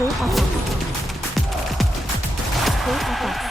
Full auto. Full auto.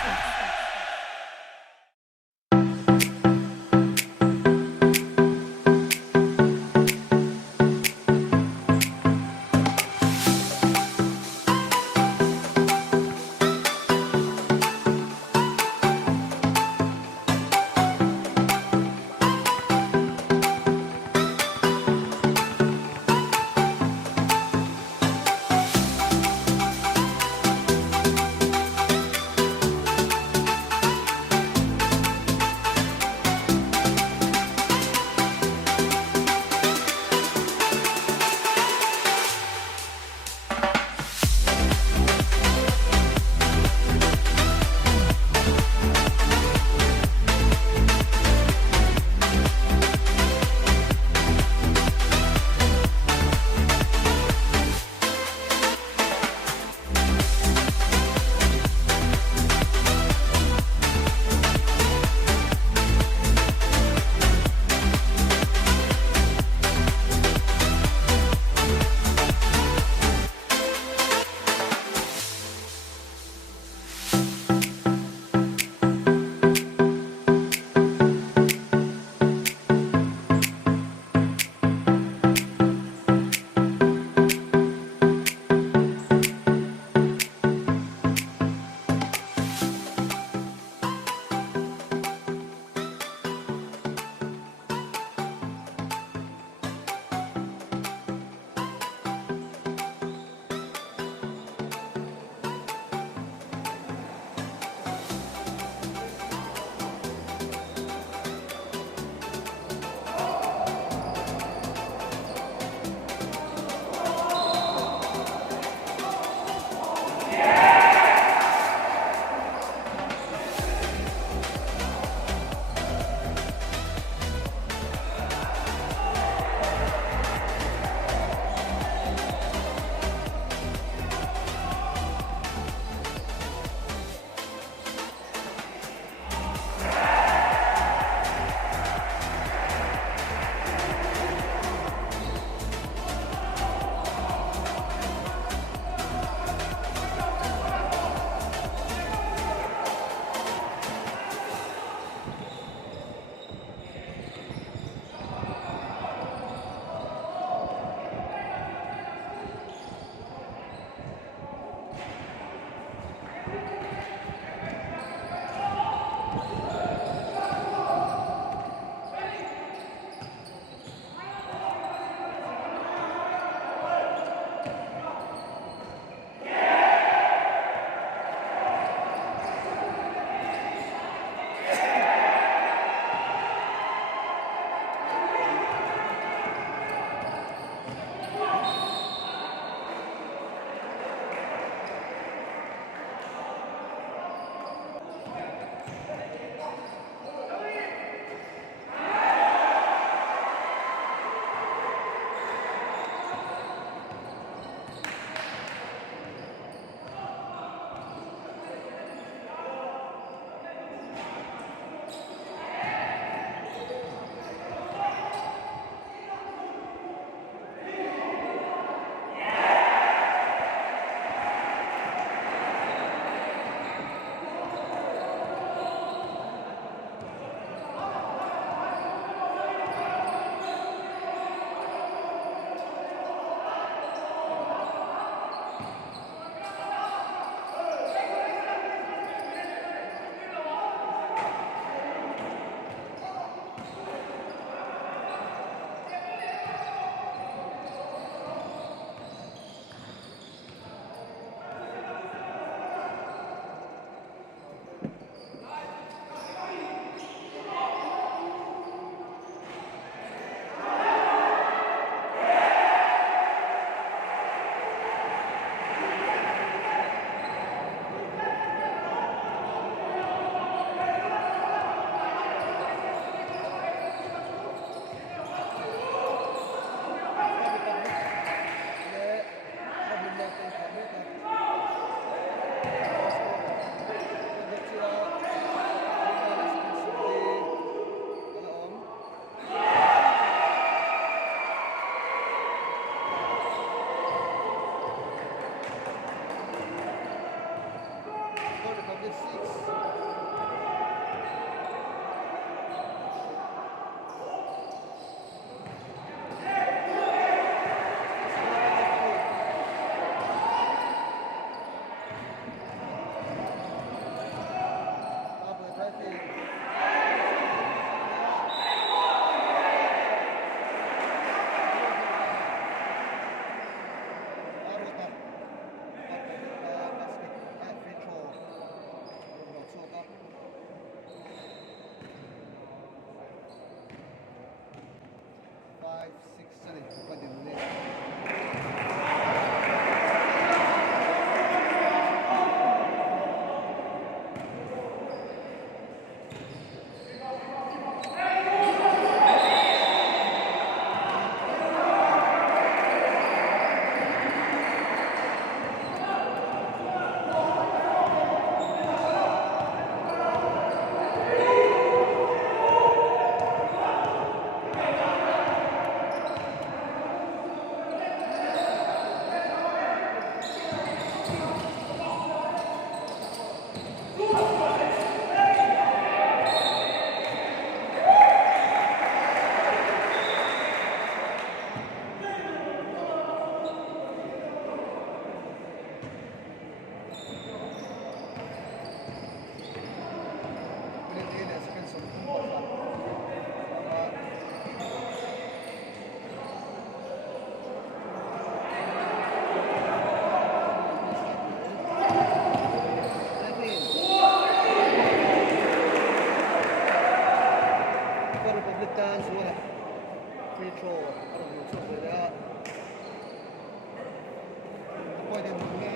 pwede muli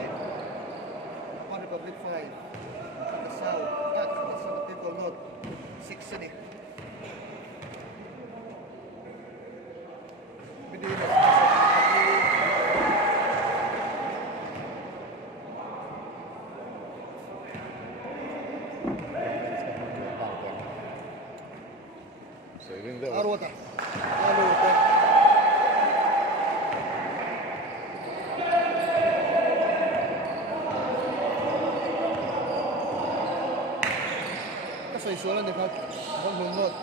on Republic 5 the south that's what people note 6 ni Medina Arwataสวยๆแล้วนะครับบนหัวรถ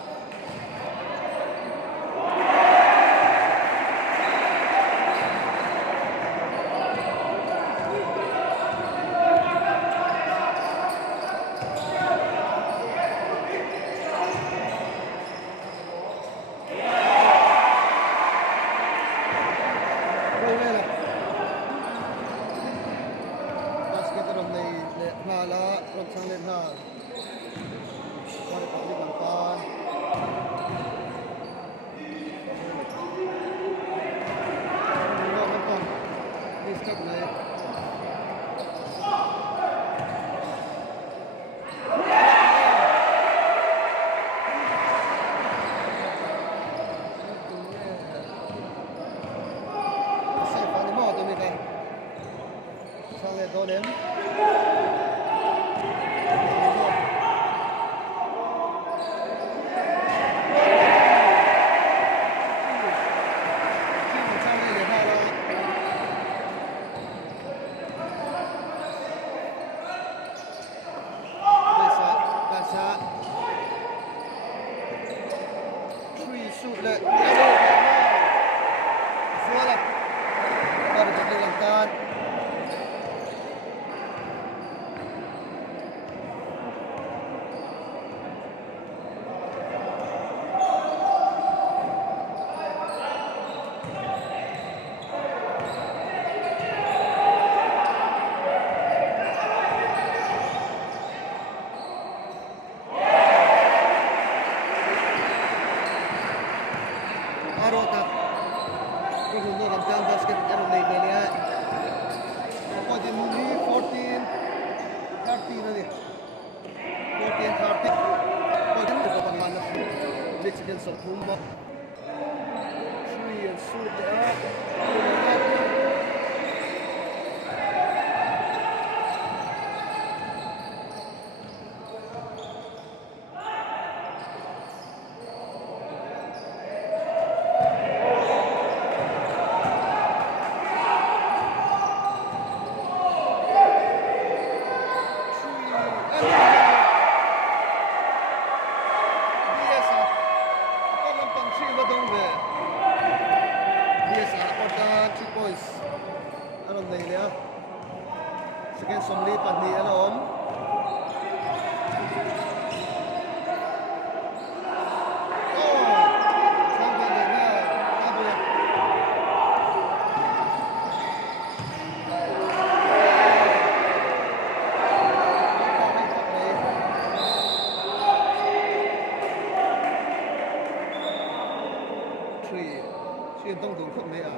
ต้องถึงขึ้นไม่17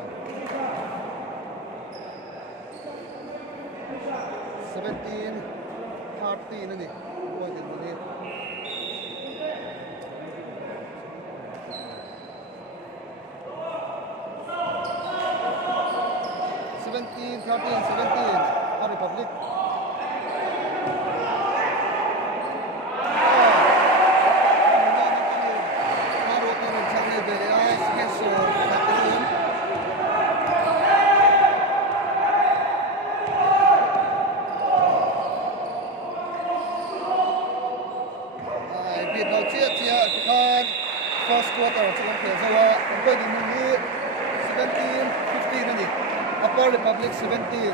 30นั่นนี่พอถึงตรงนี้17 for Republic first quarter silang Piazzawa untuk di muli 17-15 nanti Upper Republic 17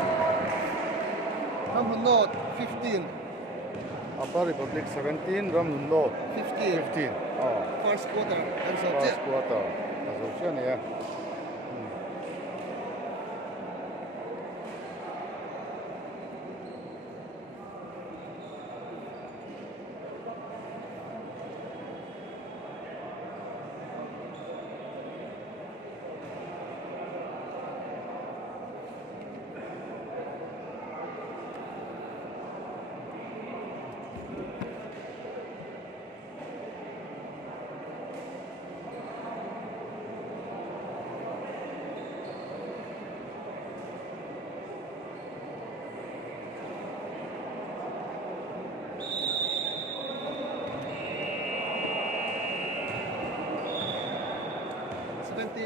Ramhunnot 15 Upper Republic 17 Ramhunnot 15 first quarter first quarter asal ya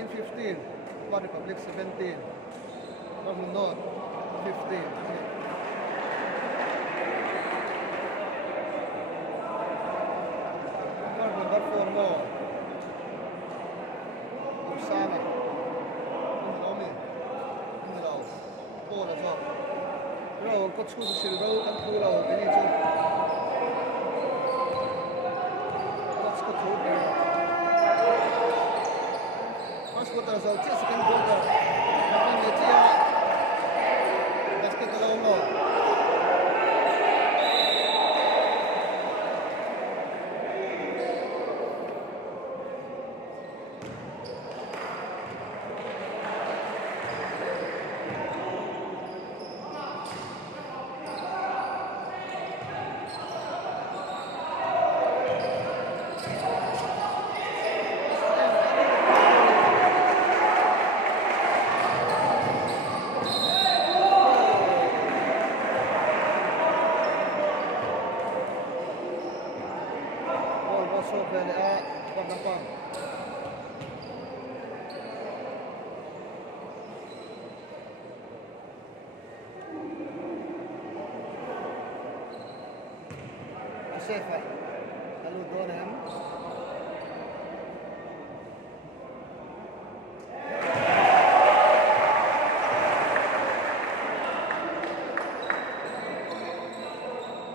1915. Japan Republic 17. Roman North 15. Card number 4 more. Osama. Indrami. Indrau. 4 as well. Rồi có chút xíu đâu ăn thua đâu cái gì chứ. Let's go through there. First quarter result, second quarter. Naman ni Tia. Basket alaw mo. Sefa. Lalu Donham.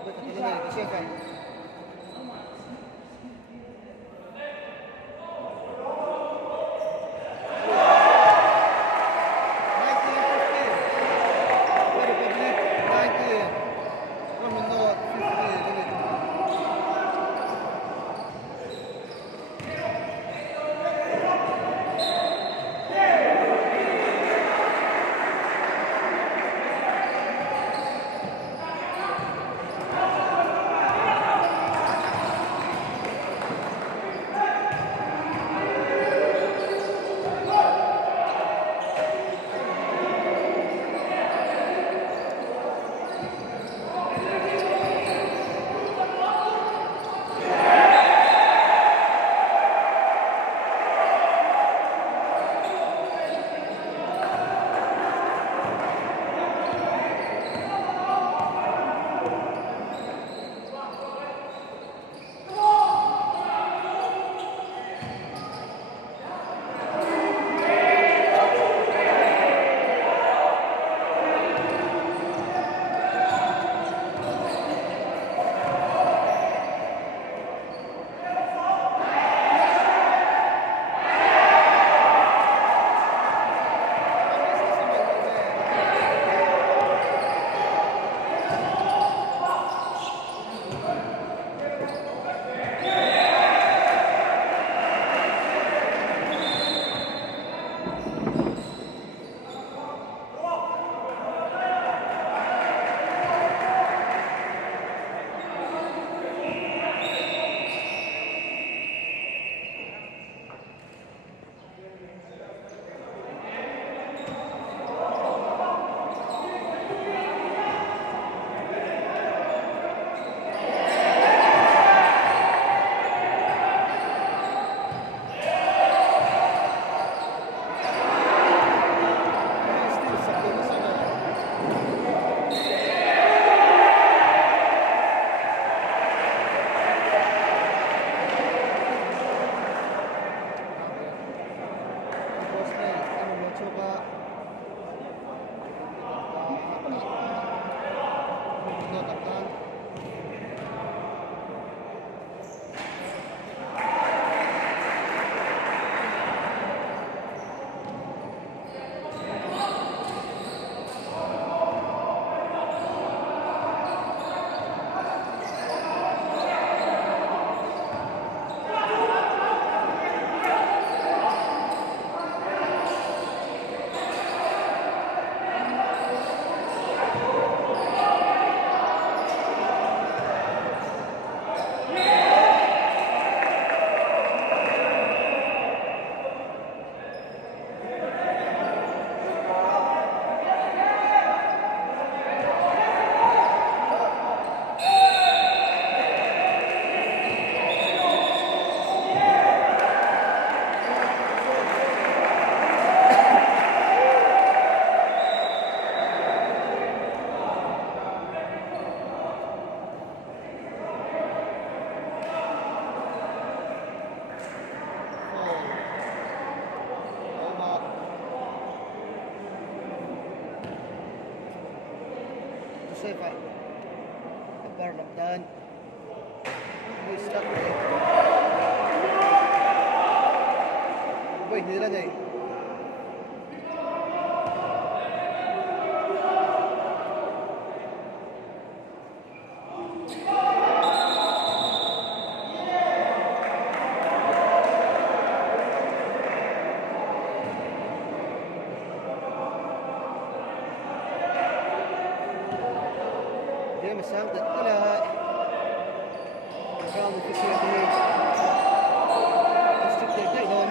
Betul lagi Sefa. Joseph Apar Lamdan we stuck there wait nila na sang that ala around the facility stick there day on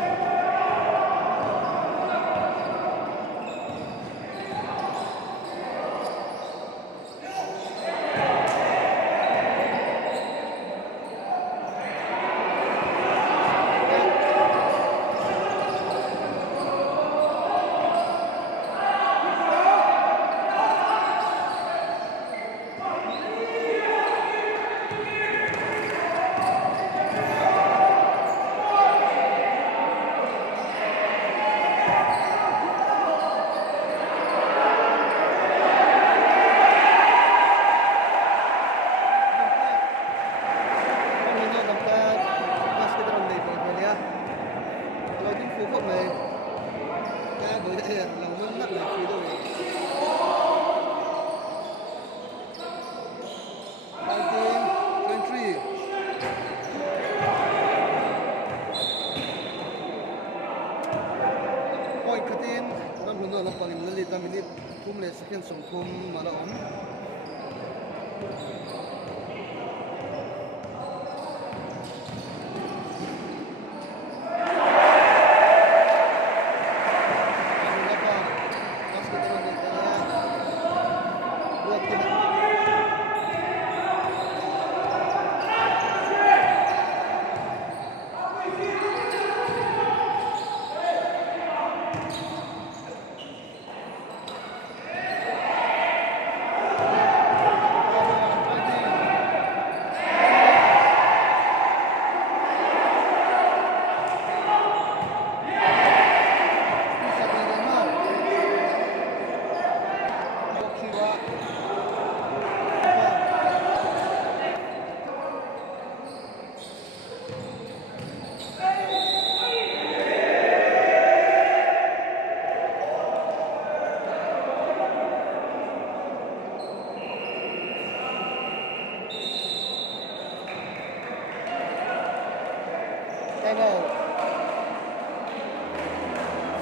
second song from Malaon.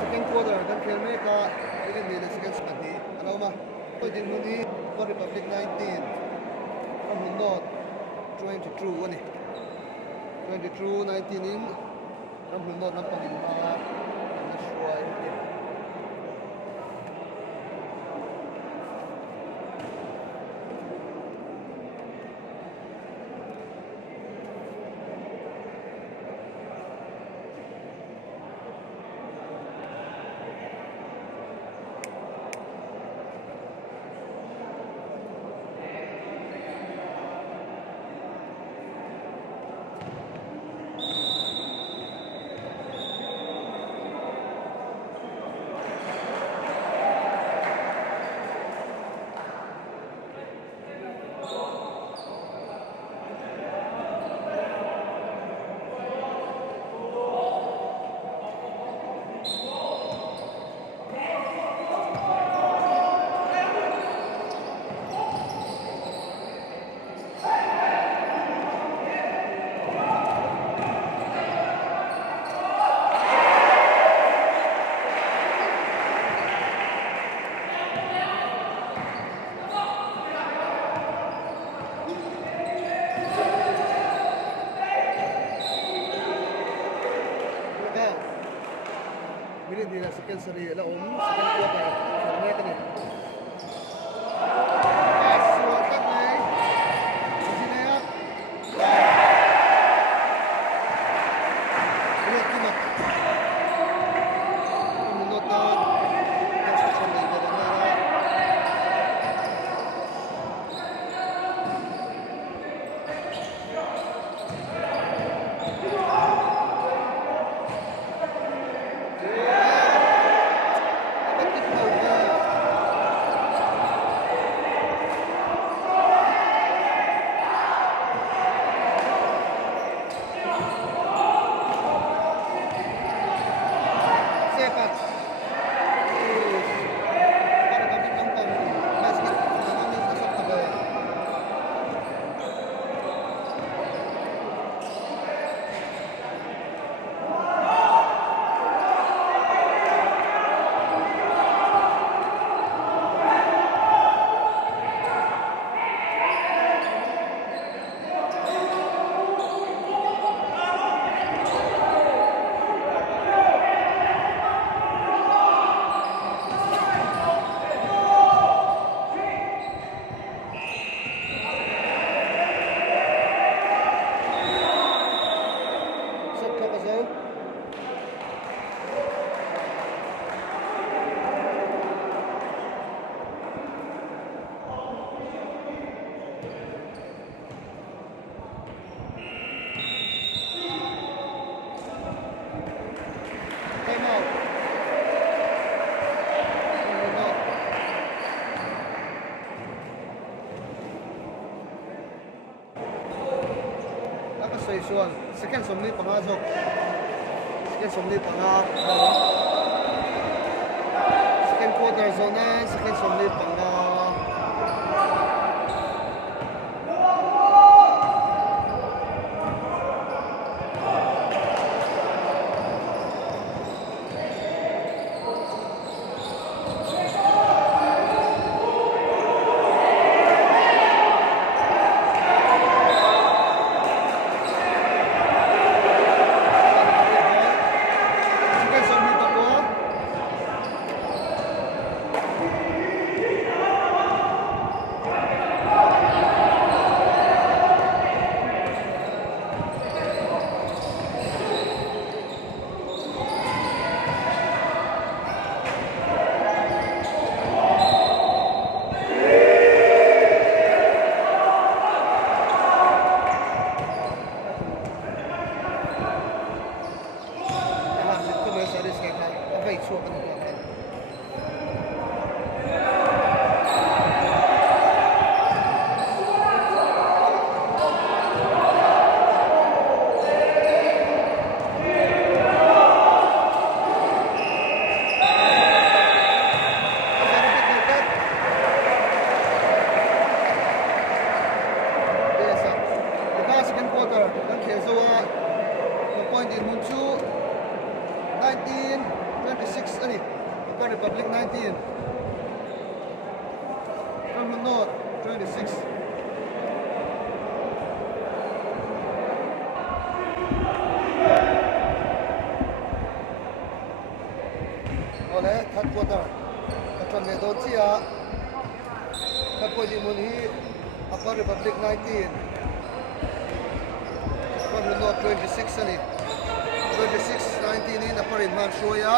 Second quarter, dan filmnya ka ini di second study. Ano ma? Pwede mo ni Republic 19. Ang hundod 22 ani. 22 19 in. Ang hundod ng pagimba na shuai. Di second seri la second quarter filmnya kan ni. Suatu ni sini ya. Ini kimak. Menurut yang sekarang di dalamnya. Suan. Second somni pangazok. Second somni pangak. Second quarter zona. Second somni pangak. Republic 19 from the north 26 ole third quarter katron ne do chia kapodi mun hi Upper Republic 19 from the north 26 ani 26 19 in Upper in Manshoya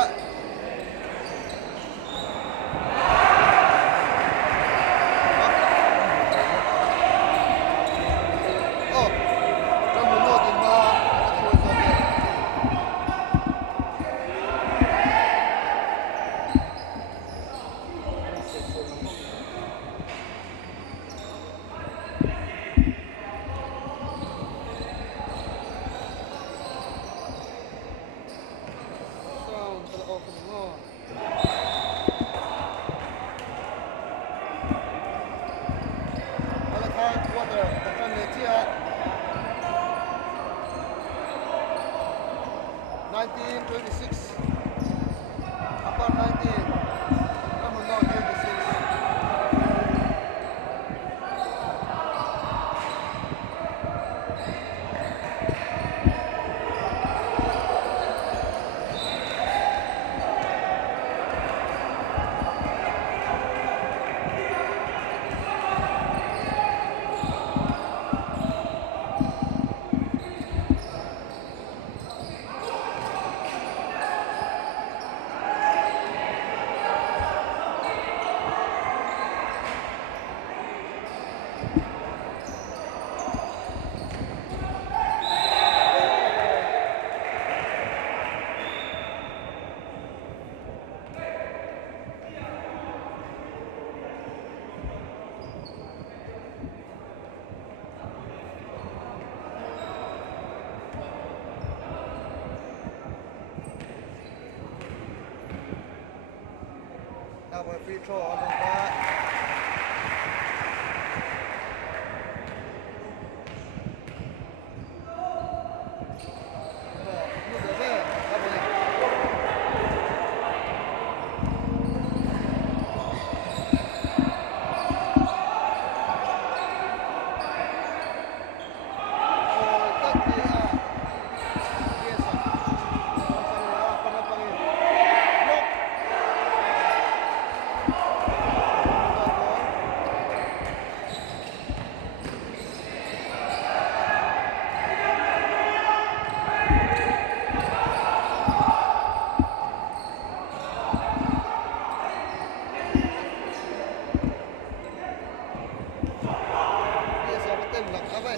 free throw on the back.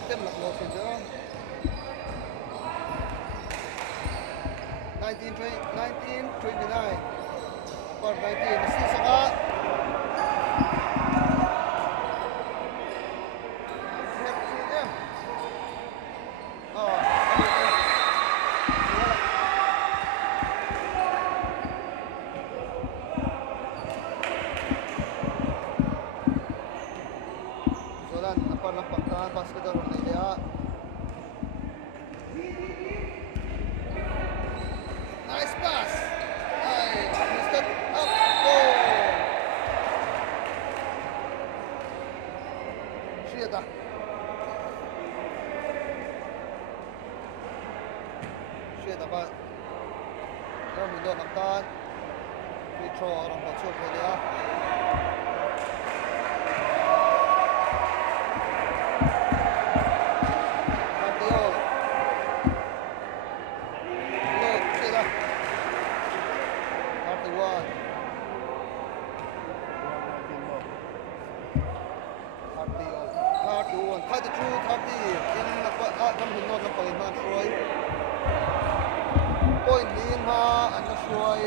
Tem lạc lột rồi đó 1929 còn 19 xin sao á đẹp chứ em man basket ron nei le a nice pass ai Mr. Up goal Shida ba ram min do nam tan free throw ram ba chok le a point din ha ano suai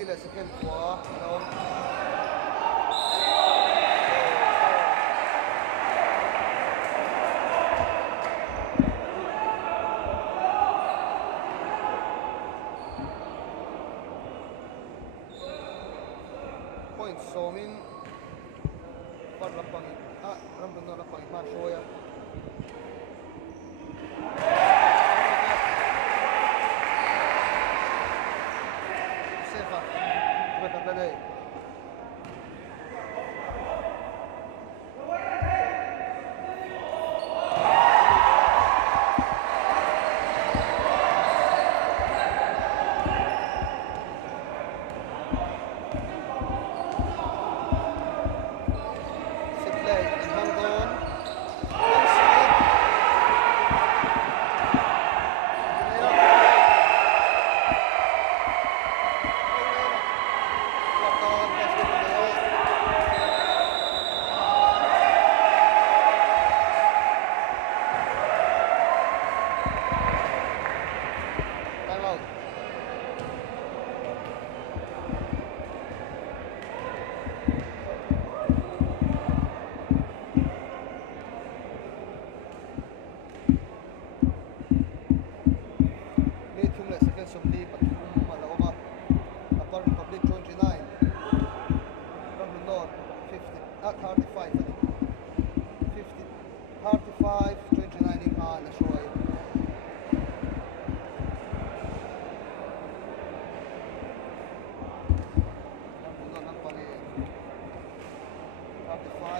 Dila second kwa no point somin par lapang ram no lapang ma shoya Today. Up to 5.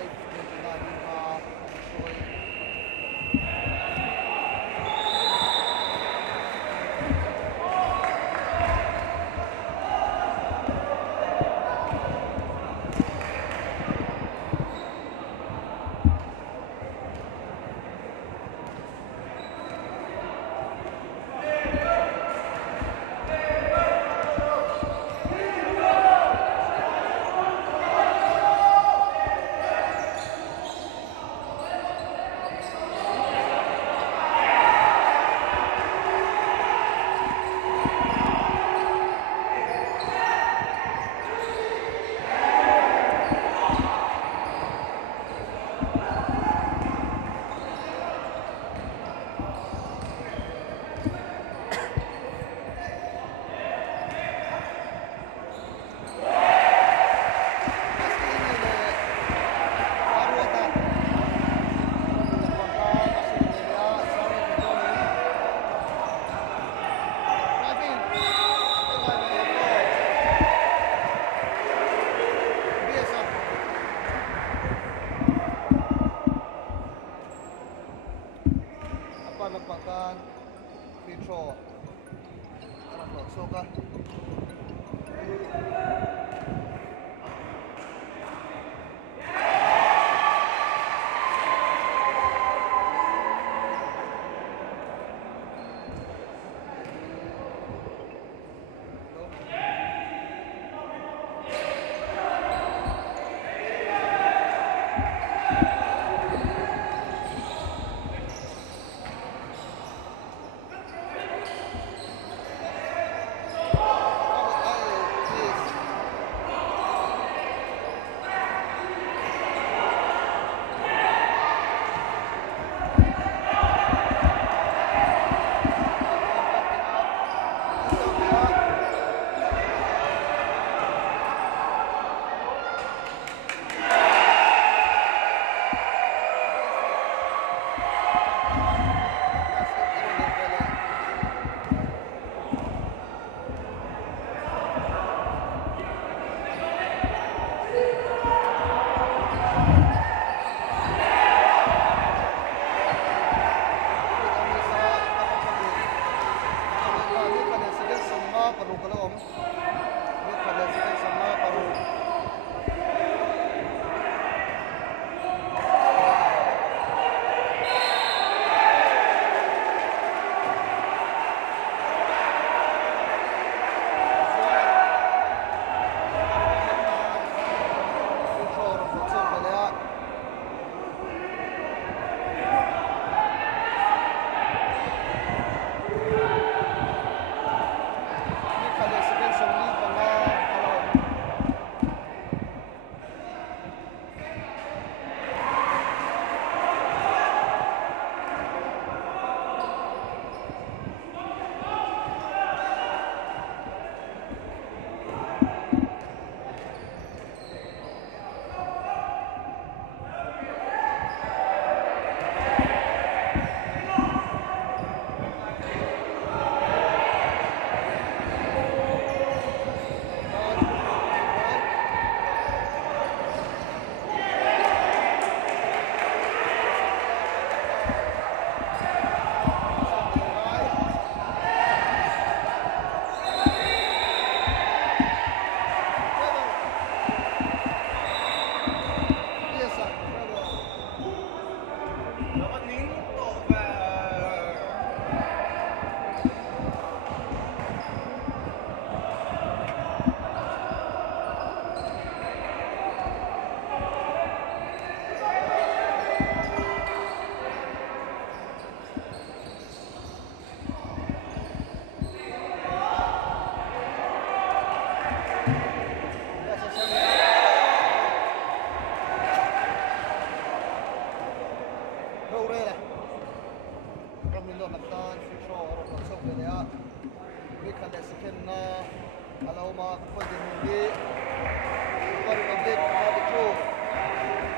Republic 32.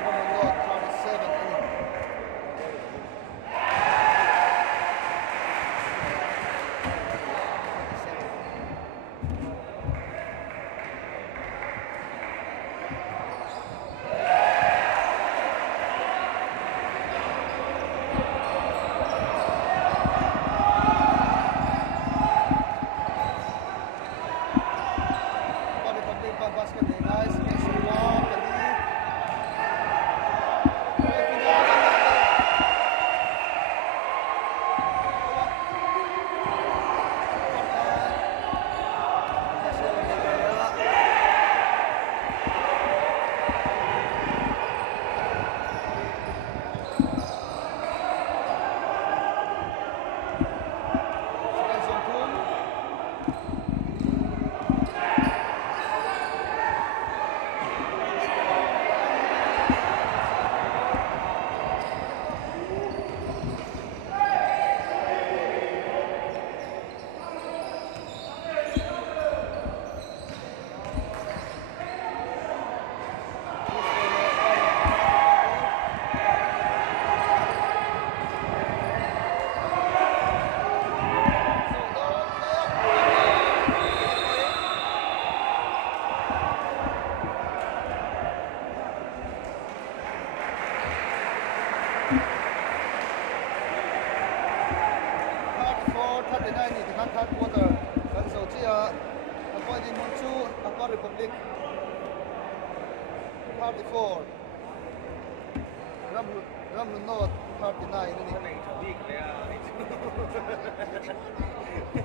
From the North 37. Basket day, guys. Guess what? The lead. third quarter kan so chia appointing Monchu Upper Republic 34 Ramlun North 39 นี่นี่ดีเลยอ่ะ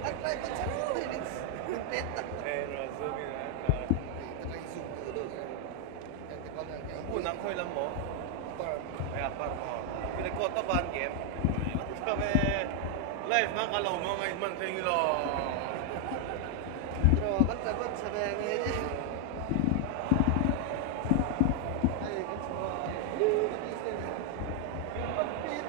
อะไรก็ฉันเลยนี่เต้นอ่ะเราซูมนะแต่ซูมดูแต่ก่อนเนี่ยผู้นำค่อยลำหมอไม่อ่ะปั๊บคือในกดตะบานเกมก็ไปไล่มากันเรามาไงมันเองหรอรอกันจะเป็นแสดงเลยไอ้กันชัวร์มันปีน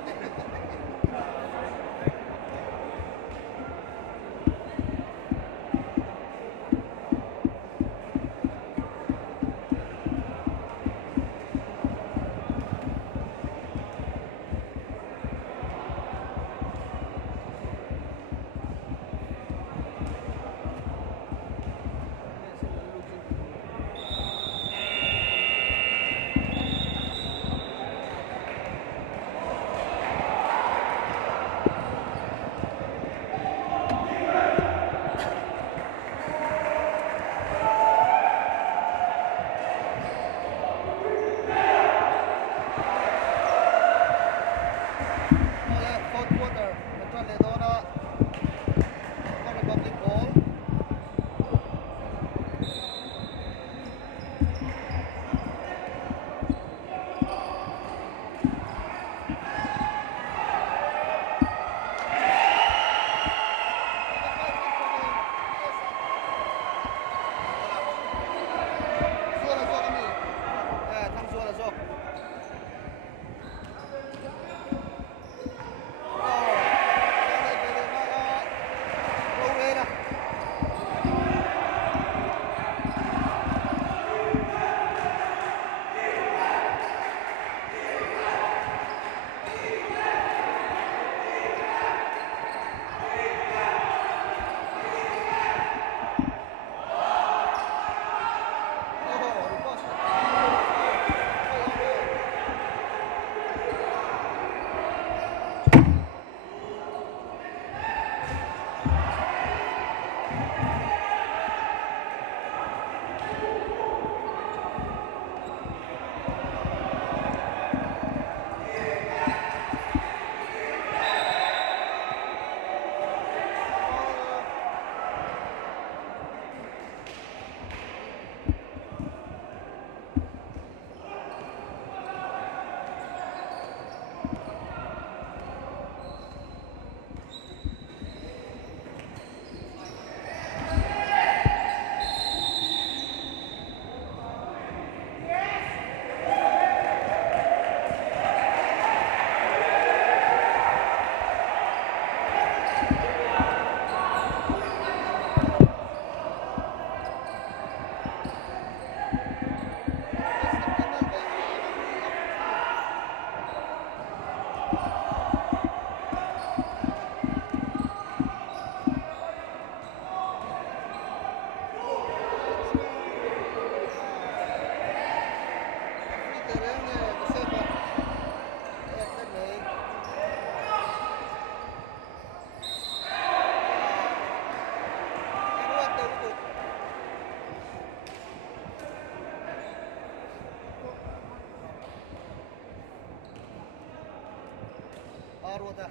Arota.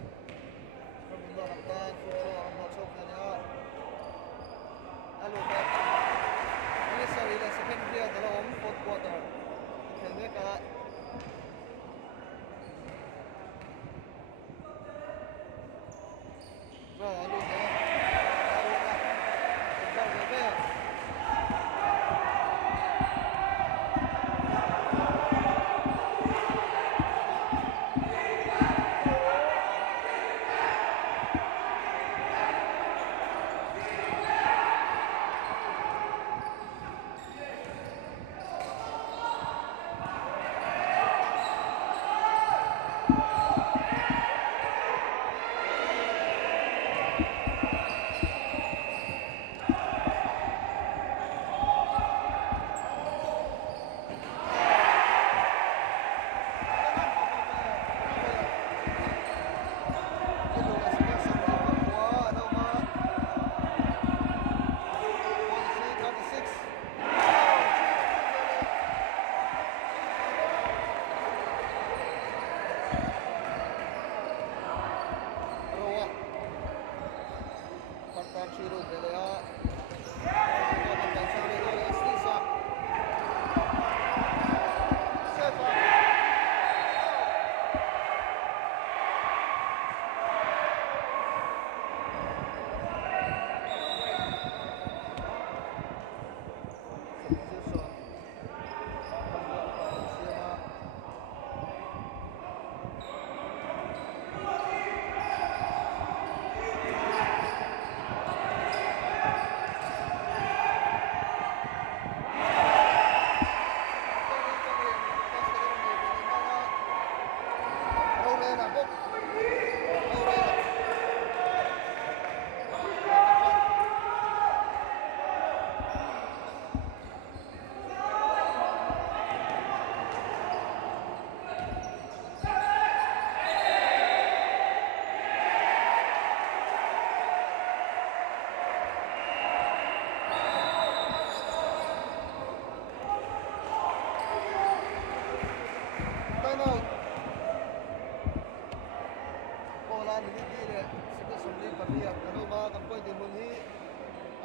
From Mundo Haptan, Fucho, Amachok, Nanya. Alota. Sorry, the second period, the fourth quarter. Helmeka.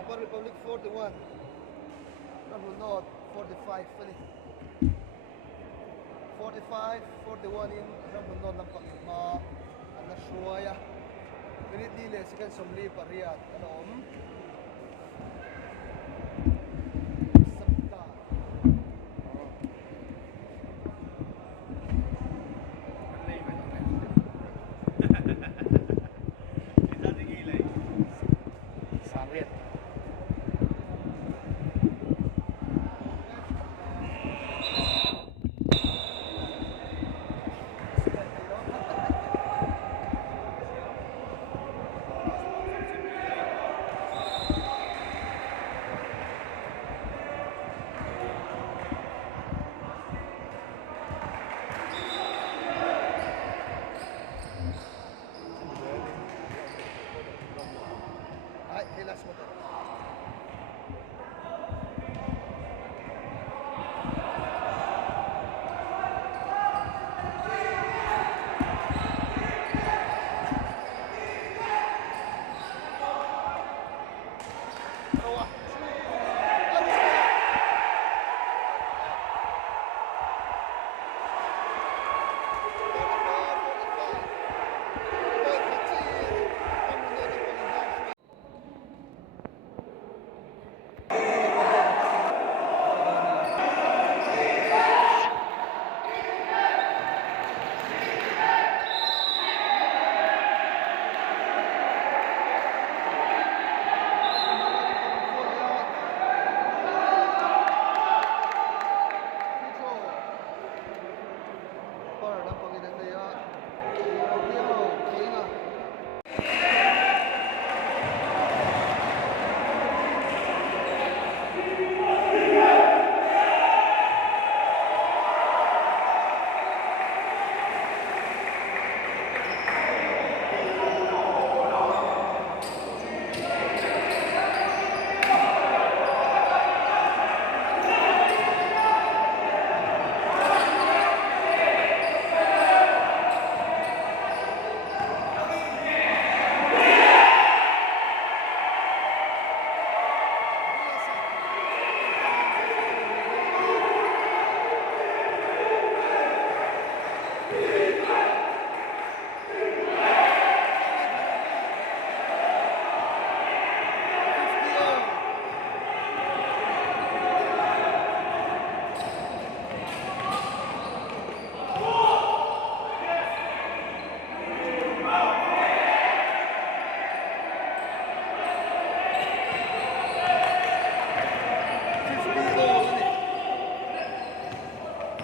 Upper Republic 41, Ramon North 45, 45, 41 in Ramon North ng Pagigma, Anashuaya, Pinitile, Sikan Somli, Pariat, Anom, Sabta. Sawit.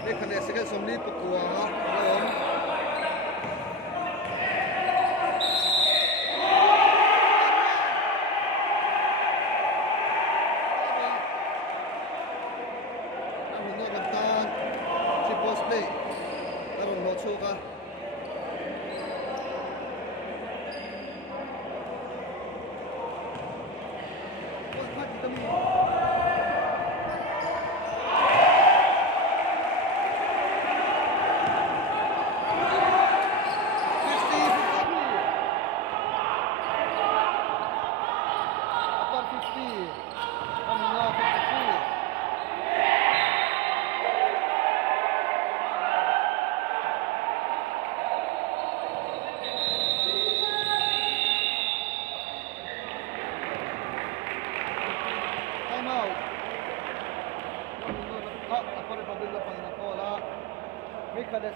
May kan second som ni pakua alom.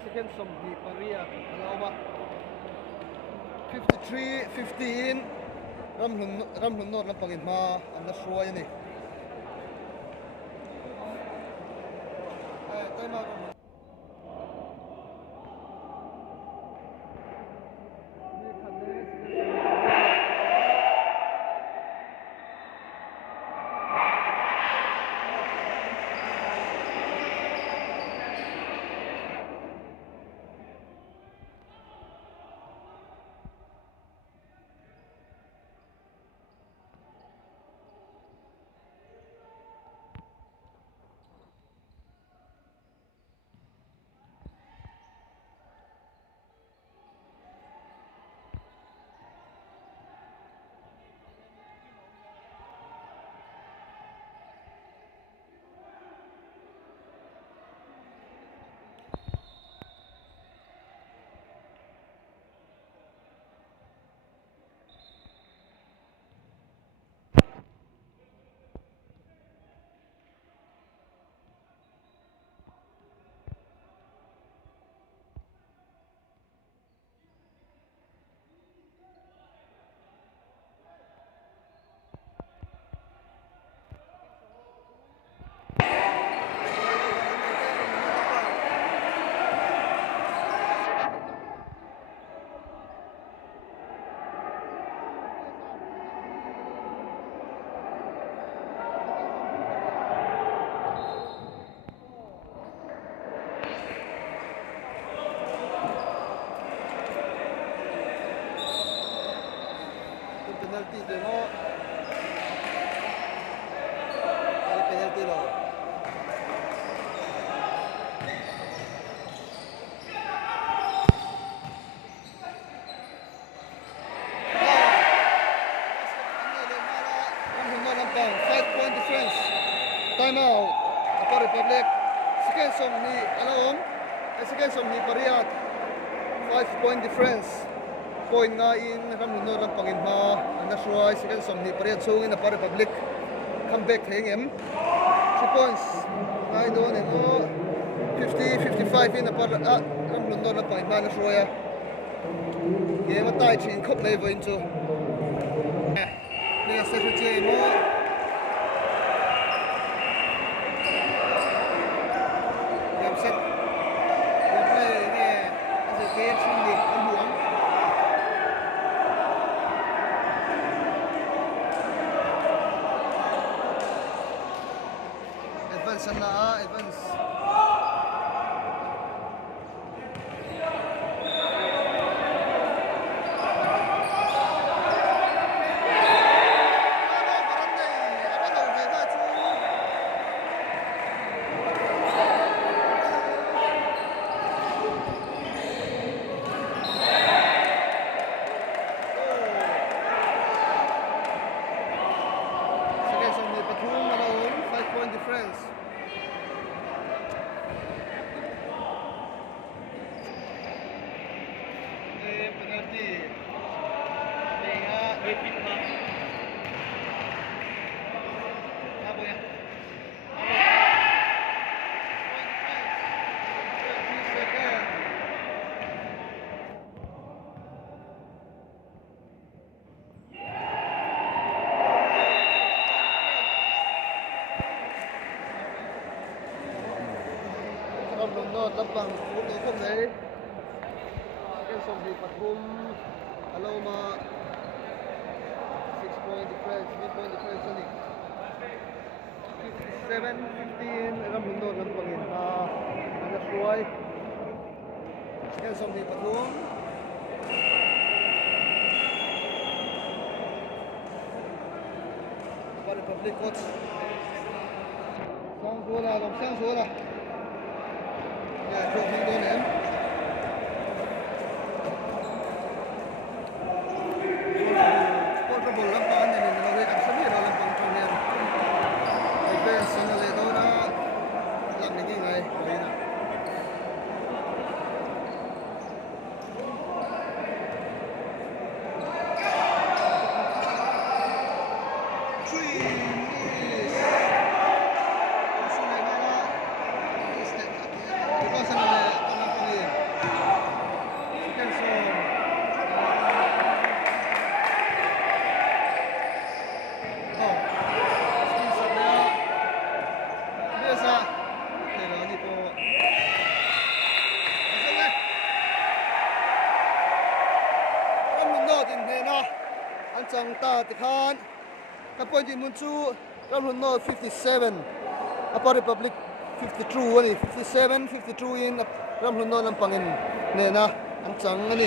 Second som ni paria alawa 53-15 ramhlun nor lam pangin ma an na shruai ni time out penalty de no penalty lo time out apa Republic second som ni alom second som ni Pariat 5-point difference point nga in ramlun nor lam pangin ma an na shruai second som ni Pariat sung in apa Republic comeback hengem 3 points ai do ne mo 50-55 in apa ramlun nor lam pangin ma na shruai ye ma tai chin khop nei voin chu ne se chu che mo Evans second som ni Pathum alone 5-point difference Ram Lung Nod Lampang Puto Khom Nei Ken Som Di Pathum Aloma 6-point difference 3-point difference ani 57-15 Ram Lung Nod Lampangin Ana Suai Ken Som Di Pathum Republic coach sang số là đồng sang số là nhà trường sinh đôi ném cô có bồi lắm con này mình nói cảm xúc gì đó là bằng trong ném thì bên sân là tôi đã làm những cái này vậy nè Chang ta ti khan ka point in mun chu Ram Lung Nod 57 Apa Republic 52 ani 57 52 in Ram Lung Nod Lampangin ne na an chang ani